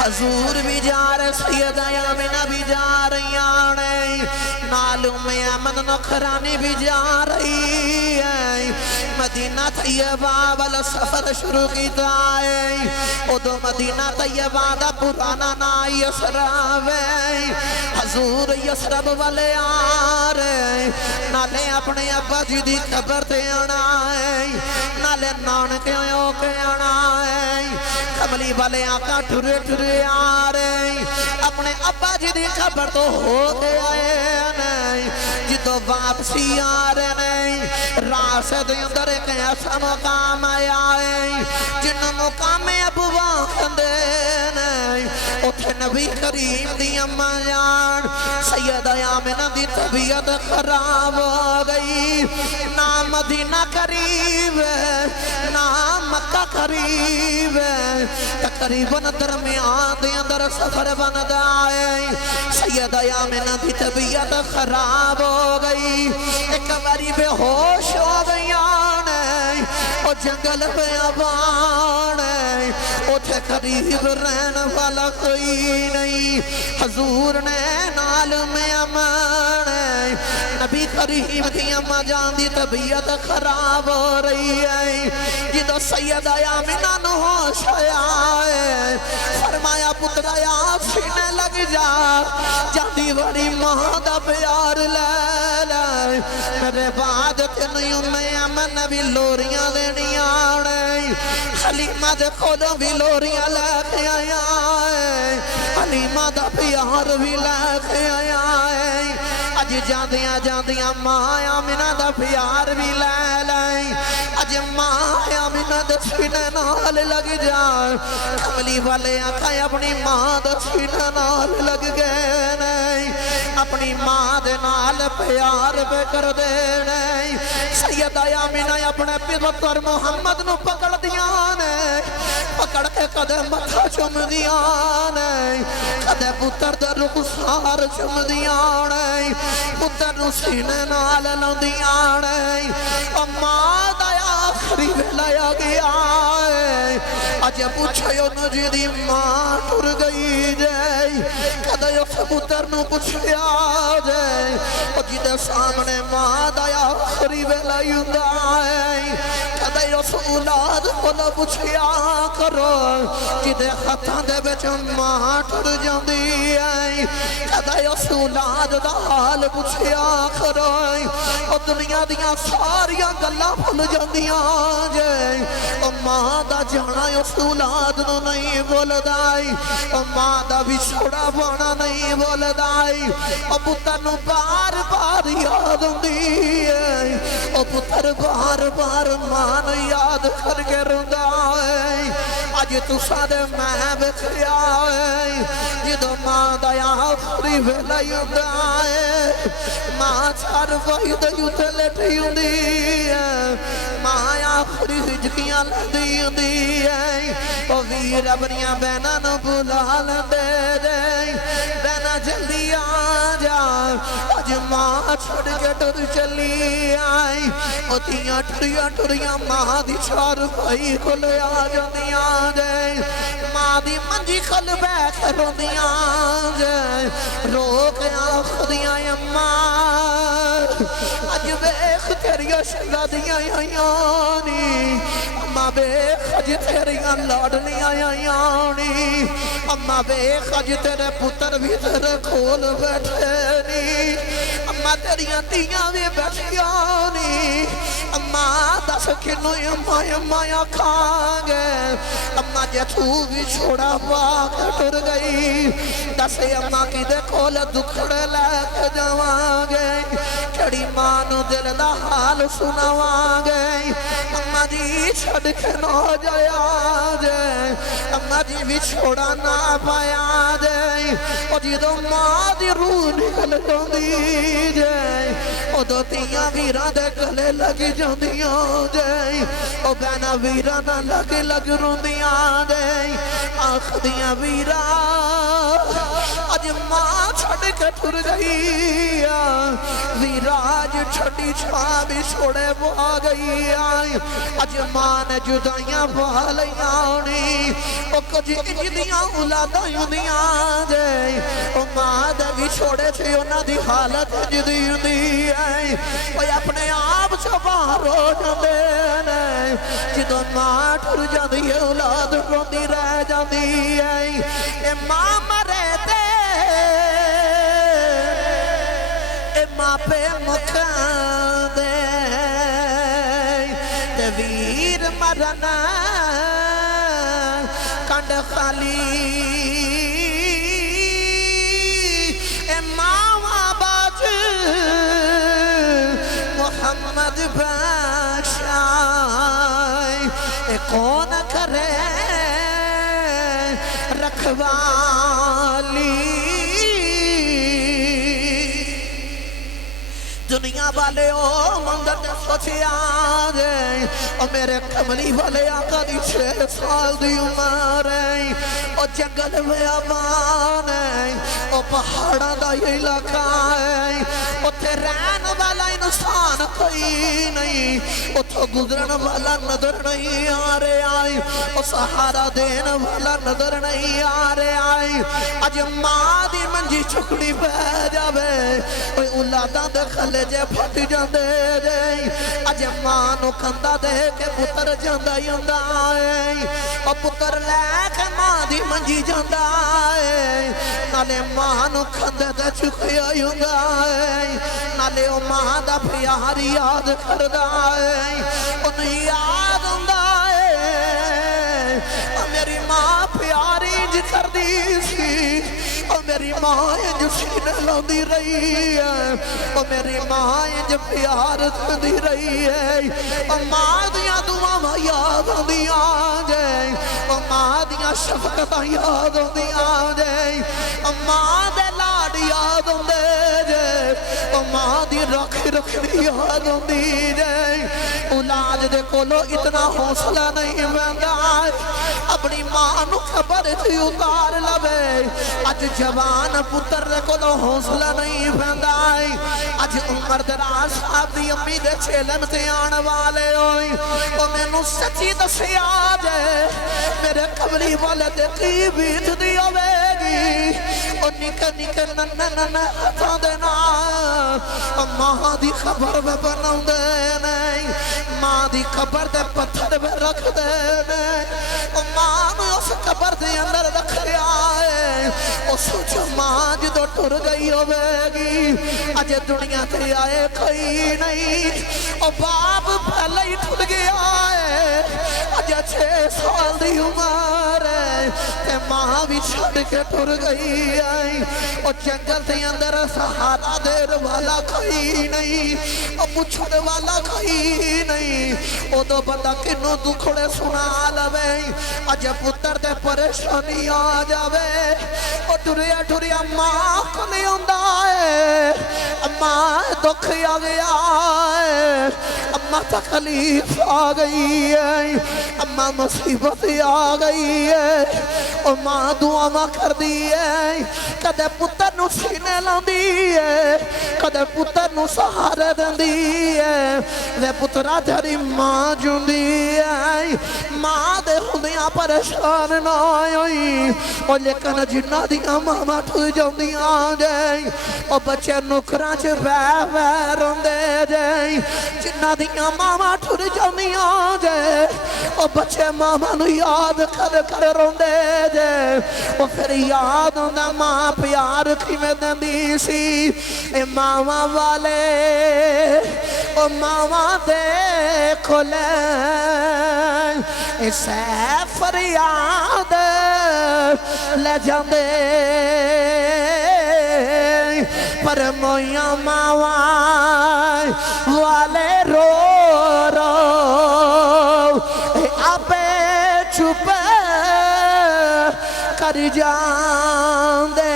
हजूर भी जा रहे, सैयदा आमिना भी जा रही ने, नालूम अमन नखरानी भी जा रही है। मदीना तैयबा वाला सफर शुरू किया है। उदो मदीना तैयबा दा पुराना ना यसरब है। हजूर यसरब वाले आ रहे, नाले अपने अब्बा जी दी कबर ते आना है, नाले नानके के आना है। कमली वाले आका ठुरे ठुरे आ रहे, अपने अब्बा जी दी कबर तो हो के आए नहीं, जिदो वापसी आ रहे नहीं। रास्ते दे अंदर एक ऐसा मुकाम आया है जिन मुकाम अबुआ कहंदे नहीं। उथे नबी करीम दी अम्मा जान सैयदा आमिना दी तबीयत खराब हो गई। ना मदीना करीब ना मक्का करीब, तकरीबन दरमियान दे अंदर सफर बनदा है। सैयदा आमिना दी तबीयत खराब हो गई, एक बारी बेहोश हो गई ने। ओ जंगल में आबान उथे करीब रहन वाला कोई नहीं। हजूर ने नाल में अमन, नबी करीम दी अम्मा जान दी तबीयत खराब हो रही है। जिदो सैयदा आमिना नु होश आया है, फरमाया पुत्रा आप सीने लग जा, जादी बड़ी मां दा प्यार ले ले। मेरे बाद तेन मैं अमन भी लोरियां देनिया ने, हलीमा दे कोलों भी लोरियां लेके आया है, हलीमा दा प्यार भी लेके आया है। अज जादियां जादियां मां आमिना दा प्यार भी ले लाई। अज मां आमिना दे सीने नाल लग जा। कमली वाले आका अपनी मां दे सीने नाल लग गए नहीं, अपनी मां दे नाल प्यार पे कर दे नहीं। सैयदा आमिना अपने पुत्र मुहम्मद नु पकड़ दिया ने, पकड़ के कदे मथा चुम दिया ने, कदे पुत्र दे रुखसार चुम दिया ने, पुत्र नु सीने नाल लाउंदिया ने। ओ मां दा आखिरी वेला आ गया है। अज पूछो जी दी मां टुर गई जे, कदे उस पुत्र नु पुछया जे, ओ जिदे सामने मां दा आखिरी वेला हुंदा है। कदे उस औलाद कोल पुछया करो जिदे हत्थां दे विच मां टुर जांदी है। कदे उस औलाद दा हाल पुछया करो, ओ दुनिया दियां सारियां गल्लां भुल जांदियां जे। ओ मां दा जाना उस औलाद नू नहीं बोलदा, ओ मां दा विछोड़ा पाना नहीं बोलदा। ओ पुत्तर नू बार बार याद आउंदी है, ओ पुत्तर बार बार मां नू याद करके रोंदा है। अज तुसां दे मैं वेखिया है, जदों मां दा आखिरी वेला हुंदा है, मां चार वही दे उत्ते लेटी हुंदी है, मां आखिरी हिजकियां लैंदी हुंदी है। ओ वीर अपनियां बहनां नू बुला लैंदे जे, बहना जल्दी आ जा, अज मां छड़ के टुर चली आई। ओ तियां टुरियां टुरियां मां दी चार भाई कोल आ जांदियां जे, मां दी मंजी कोल बैठ रोंदियां जे, रो के आखदियां अम्मा अज वेख तेरियां शहजादियां आईयां नी, अम्मा वेख अज तेरियां लाडलियां आईयां नी, अम्मा वेख अज तेरे पुत्र भी तेरे कोल बैठे नी, अम्मा तेरियां धीआं भी बैठियां नी। अम्मा दस किनू अम्मा अम्मा आखांगे, अम्मा जे तू भी छोड़ा पा के टुर गई, दस अम्मा किदे कोल दुखड़े लैके जावांगे, केड़ी मां नू दिल दा हाल सुनावांगे। अम्मा जी छड़ के ना जाया जे, अम्मा जी भी छोड़ा ना पाया जे। ओ जदों मां दी रूह निकल जांदी जे, उदों धीआं वीरां दे गले लग जांदियां जे, ओ बहना वीरां नाल लग लग रोंदियां जे, आखदियां वीरा अज मां छड़ के टुर गई विराज छड़ी छा भी छोड़े पा गई अज मां ने जुदाइयां पा लिया कुछ इंजदियां औलादां हुंदियां जे मां दे भी छोड़े से उन्हां दी हालत जिदी हुंदी है अपने आप च बाहर हो जाते ने जदों मां टुर जाती है औलाद रोंदी रह जाती है मां मरे ते मापे मुख दे वीर मरन कंड खाली मावा बाज मोहम्मद बादशाह कौन करे रखवाली दुनिया वाले ओ मंदिर ने सोचिया जे ओ मेरे कमली वाले आका दी 6 साल दी उम्र है ओ जंगल में आबाद है ओ पहाड़ा दा इलाका है उथे रहन वाला इंसान कोई नहीं उथों गुजरन वाला नजर नहीं आ रहा ओ सहारा देन वाला नजर नहीं आ रहा अज मां दी मंजी चुकनी पै जावे ओ औलादां दे खले जे फट जांदे जे अज मां नू कंधा दे के पुत्र जांदा ही हुंदा है ओ पुत्र लैके मां दी मंजी जांदा है नाले मां नू कंधे ते चुकिया हुंदा है नाले ओ मां दा प्यार याद करदा है ओनू याद हुंदा है ओ मेरी मां प्यार इंज करदी सी ओ मेरी मां इंज सीने लाउंदी रही है ओ मेरी मां इंज प्यार दिंदी रही है ओ मां दियां दुआवां याद आउंदियां जे ओ मां दियां शफकतां याद आउंदियां जे ओ मां दे लाड याद आउंदे जे ओ मां दी रखनी याद आउंदी जे औलाद दे कोलों इतना हौसला नहीं मिलदा अपनी मां नू खबर च उतार लवे अज जवान पुत्र दे कोलों हौसला नहीं पैंदा अज उमर दराज साहब दी अम्मी दे छेलन ते आण वाले होई ओ मैनू सच्ची दसिया जे मेरे कमली वाले ते की बीतदी होवेगी ओ निके निके नन्ने नन्ने हथां दे नाल मां दी खबर वे बनाउंदे ने मां दी खबर ते पत्थर वे रखदे ने ओ मां नू उस कबर दे अंदर रखया है ओ सोच मां जदों टुर गई होवेगी अज दुनिया ते आए कोई नहीं ओ बाप पहले ही टुट गया है अज 6 साल दी उम्र है ते मां भी छड़ के टुर गई है ओ जंगल के अंदर सहारा देने वाला कोई नहीं ओ पुछने वाला कोई नहीं उदो बंदा किन्नू दुखड़े सुना लवे अज पुत्र ते परेशानी आ जावे ओ टुरिया टुरिया मां को नहीं आंदा है अम्मा दुख आ गया है अम्मा तकलीफ आ गई है अम्मा मुसीबत आ गई है ओ मां दुआवां कर दी है कदे पुत्र नू सीने लांदी है कदे पुत्र नू सहारे देंदी है वे पुत्रा तेरी मां जुंदी है मां दे हुंदियां परेशान ना होई ओ लेकिन जिन्ना दियां मां ठुर जांदियां जे ओ बच्चे नुकरां च बह रोंदे जे जिन्ना दियां मां ठुर जांदियां जे ओ बच्चे मां नू याद कर कर रोंदे जे ओ फिर याद आंदा मां प्यार किवें दिंदी सी ए मावां वाले ओ मावां दे कोले इसे फरियाद ले जांदे पर मोया मावा वाले रो रो आपे चुप कर जांदे